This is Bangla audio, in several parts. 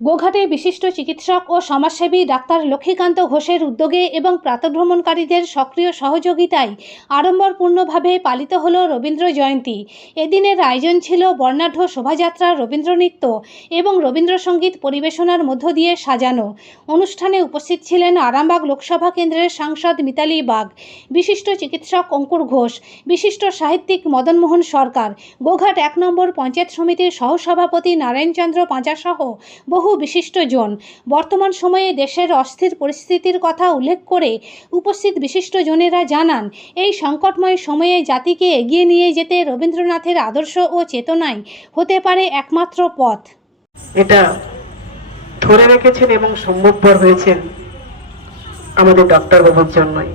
গোঘাটে বিশিষ্ট চিকিৎসক ও সমাজসেবী ডাক্তার লক্ষ্মীকান্ত ঘোষের উদ্যোগে এবং প্রাতভ্রমণকারীদের সক্রিয় সহযোগিতায় আড়ম্বরপূর্ণভাবে পালিত হল রবীন্দ্র জয়ন্তী। এদিনের আয়োজন ছিল বর্ণাঢ্য শোভাযাত্রা রবীন্দ্রনৃত্য এবং রবীন্দ্রসঙ্গীত পরিবেশনার মধ্য দিয়ে সাজানো। অনুষ্ঠানে উপস্থিত ছিলেন আরামবাগ লোকসভা কেন্দ্রের সাংসদ মিতালি বাগ, বিশিষ্ট চিকিৎসক অঙ্কুর ঘোষ, বিশিষ্ট সাহিত্যিক মদনমোহন সরকার, গোঘাট এক নম্বর পঞ্চায়েত সমিতির সহসভাপতি নারায়ণচন্দ্র পাঁচাসহ বহু বিশিষ্টজন বর্তমান সময়ে দেশের অস্থির পরিস্থিতির কথা উল্লেখ করে উপস্থিত বিশিষ্টজনেরা জানান, এই সংকটময় সময়ে জাতিকে এগিয়ে নিয়ে যেতে রবীন্দ্রনাথের আদর্শ ও চেতনাই হতে পারে একমাত্র পথ। এটা ধরে রেখেছেন এবং সম্ভবপর হয়েছেন আমাদের ডক্টর বাবুর জন্যই।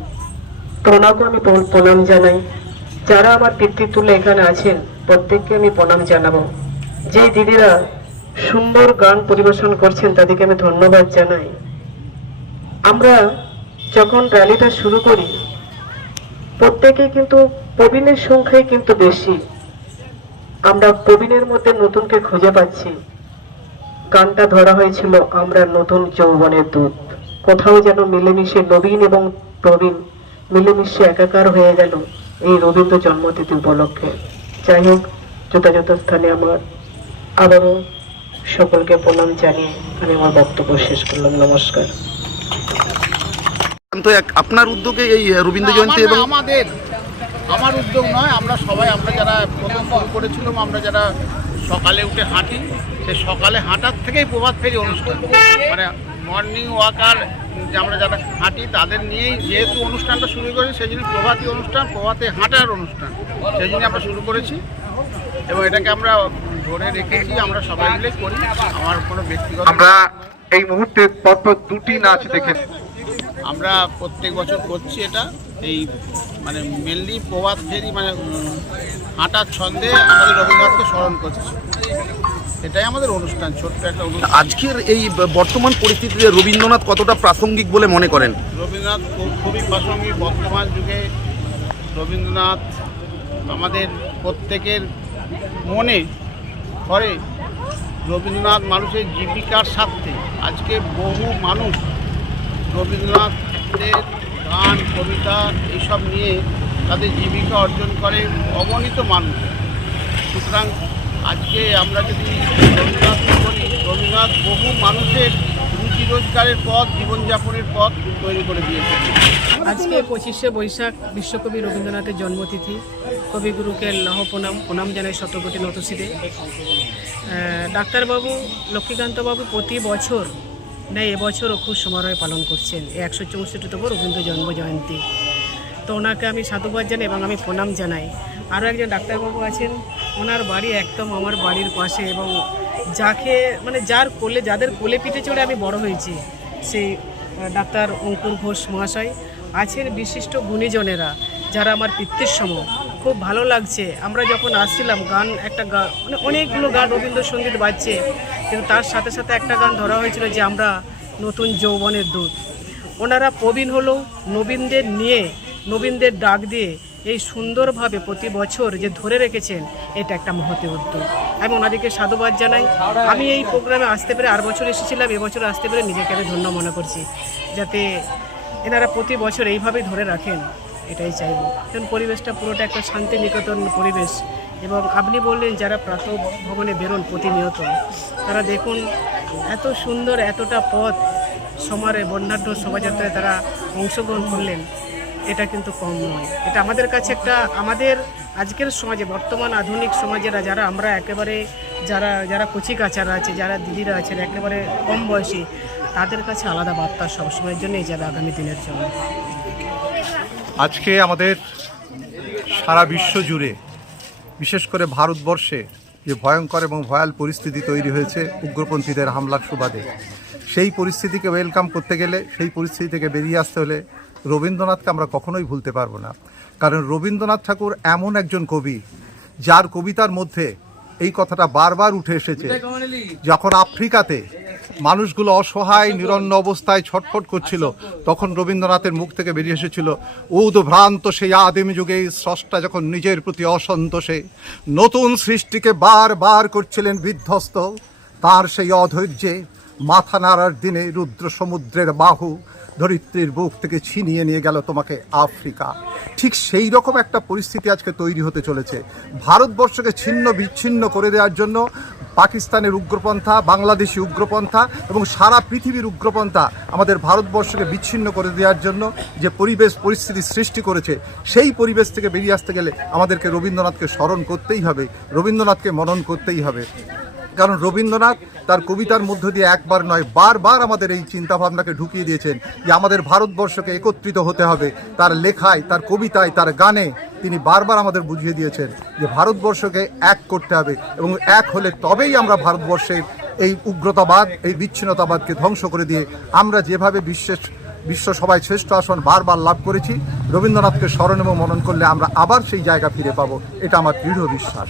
তো আমি প্রণাম জানাই। যারা আমার পিতৃতুল্য এখানে আছেন, প্রত্যেককে আমি প্রণাম জানাব। যে দিদিরা সুন্দর গান পরিবেশন করছেন তাদেরকে আমি ধন্যবাদ জানাই। আমরা যখন র্যালিটা শুরু করি প্রত্যেকে কিন্তু প্রবীণের সংখ্যাই কিন্তু বেশি। আমরা প্রবীণের মধ্যে নতুনকে খুঁজে পাচ্ছি। গানটা ধরা হয়েছিল আমরা নতুন যৌবনের দূত। কোথাও যেন মিলেমিশে নবীন এবং প্রবীণ মিলেমিশে একাকার হয়ে গেল এই রবীন্দ্র জন্মতিথি উপলক্ষে। যাই হোক, যথাযথ স্থানে আমার আবারও সকলকে প্রণাম জানিয়ে আমি আমার বক্তব্য শেষ করলাম। নমস্কার। তো এক- আপনার উদ্যোগে এই রবীন্দ্র জয়ন্তী এবং আমাদের আমার উদ্যোগ নয় আমরা সবাই আমরা যারা প্রথম শুরু করেছিলাম আমরা যারা সকালে উঠে হাঁটি সেই সকালে হাঁটার থেকেই প্রভাত ফেরি অনুষ্ঠান। মানে মর্নিং ওয়াকার যে আমরা যারা হাঁটি তাদের নিয়েই যেহেতু অনুষ্ঠানটা শুরু করেছি সেই জন্য প্রভাতী অনুষ্ঠান প্রভাতে হাঁটার অনুষ্ঠান সেই জন্য আমরা শুরু করেছি। এবং এটাকে আমরা ধরে রেখেছি আমরা সবাই মিলে করি। আমার কোনো ব্যক্তিগত আমরা এই মুহূর্তে পরপর দুটি নাচ দেখে আমরা প্রত্যেক বছর করছি এটা। এই মানে মেনলি প্রভাত ফেরি মানে হাঁটার ছন্দে আমাদের রবীন্দ্রনাথকে স্মরণ করছি। এটাই আমাদের অনুষ্ঠান ছোট্ট একটা অনুষ্ঠান। আজকের এই বর্তমান পরিস্থিতিতে রবীন্দ্রনাথ কতটা প্রাসঙ্গিক বলে মনে করেন? রবীন্দ্রনাথ খুব- খুবই প্রাসঙ্গিক। বর্তমান যুগে রবীন্দ্রনাথ আমাদের প্রত্যেকের মনে ঘরে রবীন্দ্রনাথ মানুষের জীবিকার স্বার্থে আজকে বহু মানুষ রবীন্দ্রনাথের গান, কবিতা এইসব নিয়ে তাদের জীবিকা অর্জন করে অগণিত মানুষ। সুতরাং আজকে আমরা যদি রবীন্দ্রনাথ বলি, রবীন্দ্রনাথ বহু মানুষের রুজি রোজগারের পথ, জীবনযাপনের পথ তৈরি করে দিয়েছেন। আজকে পঁচিশে বৈশাখ বিশ্বকবি রবীন্দ্রনাথের জন্মতিথি। কবিগুরুকে লহ প্রণাম প্রণাম জানাই শতকোটি নতশিরে। ডাক্তারবাবু, লক্ষ্মীকান্তবাবু প্রতি বছর নেই এবছরও খুব সমারোহে পালন করছেন। একশো চৌষট্টিতম রবীন্দ্র জন্ম জয়ন্তী। তো ওনাকে আমি সাধুবাদ জানাই এবং আমি প্রণাম জানাই। আরও একজন ডাক্তারবাবু আছেন। ওনার বাড়ি একদম আমার বাড়ির পাশে এবং যাকে মানে যার কোলে, যাদের কোলে পিঠে চড়ে আমি বড় হয়েছি, সেই ডাক্তার অঙ্কুর ঘোষ মহাশয় আছেন বিশিষ্ট গুণীজনেরা, যারা আমার পিতৃর সম। খুব ভালো লাগছে। আমরা যখন আসছিলাম, গান, একটা গান মানে অনেকগুলো গান রবীন্দ্রসঙ্গীত বাজছে, কিন্তু তার সাথে সাথে একটা গান ধরা হয়েছিল যে আমরা নতুন যৌবনের দূত। ওনারা প্রবীণ হলো নবীনদের নিয়ে, নবীনদের ডাক দিয়ে এই সুন্দরভাবে প্রতি বছর যে ধরে রেখেছেন, এটা একটা মহতি উদ্যোগ। আমি ওনাদেরকে সাধুবাদ জানাই। আমি এই প্রোগ্রামে আসতে পেরে আর বছর এসেছিলাম, এবছর আসতে পেরে নিজেকে আমি ধন্য মনে করছি। যাতে এনারা প্রতি বছর এইভাবেই ধরে রাখেন, এটাই চাইব। কারণ পরিবেশটা পুরোটা একটা শান্তি নিকেতন পরিবেশ। এবং আপনি বললেন যারা প্রাত ভবনে বেরোন প্রতিনিয়ত, তারা দেখুন এত সুন্দর, এতটা পথ সমারে বর্ণাঢ্য শোভাযাত্রায় তারা অংশগ্রহণ করলেন। এটা কিন্তু কম নয়। এটা আমাদের কাছে একটা, আমাদের আজকের সমাজে, বর্তমান আধুনিক সমাজেরা যারা, আমরা একেবারে যারা যারা কচি কাচারা আছে, যারা দিদিরা আছেন, একেবারে কম বয়সী, তাদের কাছে আলাদা বার্তা সবসময়ের জন্যই যাবে আগামী দিনের জন্য। আজকে আমাদের সারা বিশ্ব জুড়ে, বিশেষ করে ভারতবর্ষে যে ভয়ঙ্কর এবং ভয়াল পরিস্থিতি তৈরি হয়েছে উগ্রপন্থীদের হামলার সুবাদে, সেই পরিস্থিতিকে ওয়েলকাম করতে গেলে, সেই পরিস্থিতি থেকে বেরিয়ে আসতে হলে রবীন্দ্রনাথকে আমরা কখনোই ভুলতে পারব না। কারণ রবীন্দ্রনাথ ঠাকুর এমন একজন কবি যার কবিতার মধ্যে এই কথাটা বারবার উঠে এসেছে যখন আফ্রিকাতে মানুষগুলো অসহায় নিরন্ন অবস্থায় ছটফট করছিল তখন রবীন্দ্রনাথের মুখ থেকে বেরিয়ে এসেছিল উদ্ভ্রান্ত সেই আদিম যুগে স্রষ্টা যখন নিজের প্রতি অসন্তোষে নতুন সৃষ্টিকে বারবার করছিলেন বিধ্বস্ত তার সেই অধৈর্যে মাথা নাড়ার দিনে রুদ্র সমুদ্রের বাহু ধরিত্রীর বুক থেকে ছিনিয়ে নিয়ে গেল তোমাকে আফ্রিকা। ঠিক সেই রকম একটা পরিস্থিতি আজকে তৈরি হতে চলেছে। ভারতবর্ষকে ছিন্ন বিচ্ছিন্ন করে দেওয়ার জন্য পাকিস্তানের উগ্রপন্থা, বাংলাদেশি উগ্রপন্থা এবং সারা পৃথিবীর উগ্রপন্থা আমাদের ভারতবর্ষকে বিচ্ছিন্ন করে দেওয়ার জন্য যে পরিবেশ পরিস্থিতি সৃষ্টি করেছে, সেই পরিবেশ থেকে বেরিয়ে আসতে গেলে আমাদেরকে রবীন্দ্রনাথকে স্মরণ করতেই হবে, রবীন্দ্রনাথকে মনন করতেই হবে। কারণ রবীন্দ্রনাথ তার কবিতার মধ্য দিয়ে একবার নয়, বারবার আমাদের এই চিন্তাভাবনাকে ঢুকিয়ে দিয়েছেন যে আমাদের ভারতবর্ষকে একত্রিত হতে হবে। তার লেখায়, তার কবিতায়, তার গানে তিনি বারবার আমাদের বুঝিয়ে দিয়েছেন যে ভারতবর্ষকে এক করতে হবে এবং এক হলে তবেই আমরা ভারতবর্ষের এই উগ্রতাবাদ, এই বিচ্ছিন্নতাবাদকে ধ্বংস করে দিয়ে আমরা যেভাবে বিশ্বের বিশ্ব সভায় শ্রেষ্ঠ আসন বারবার লাভ করেছি, রবীন্দ্রনাথকে স্মরণ এবং মনন করলে আমরা আবার সেই জায়গা ফিরে পাবো, এটা আমার দৃঢ় বিশ্বাস।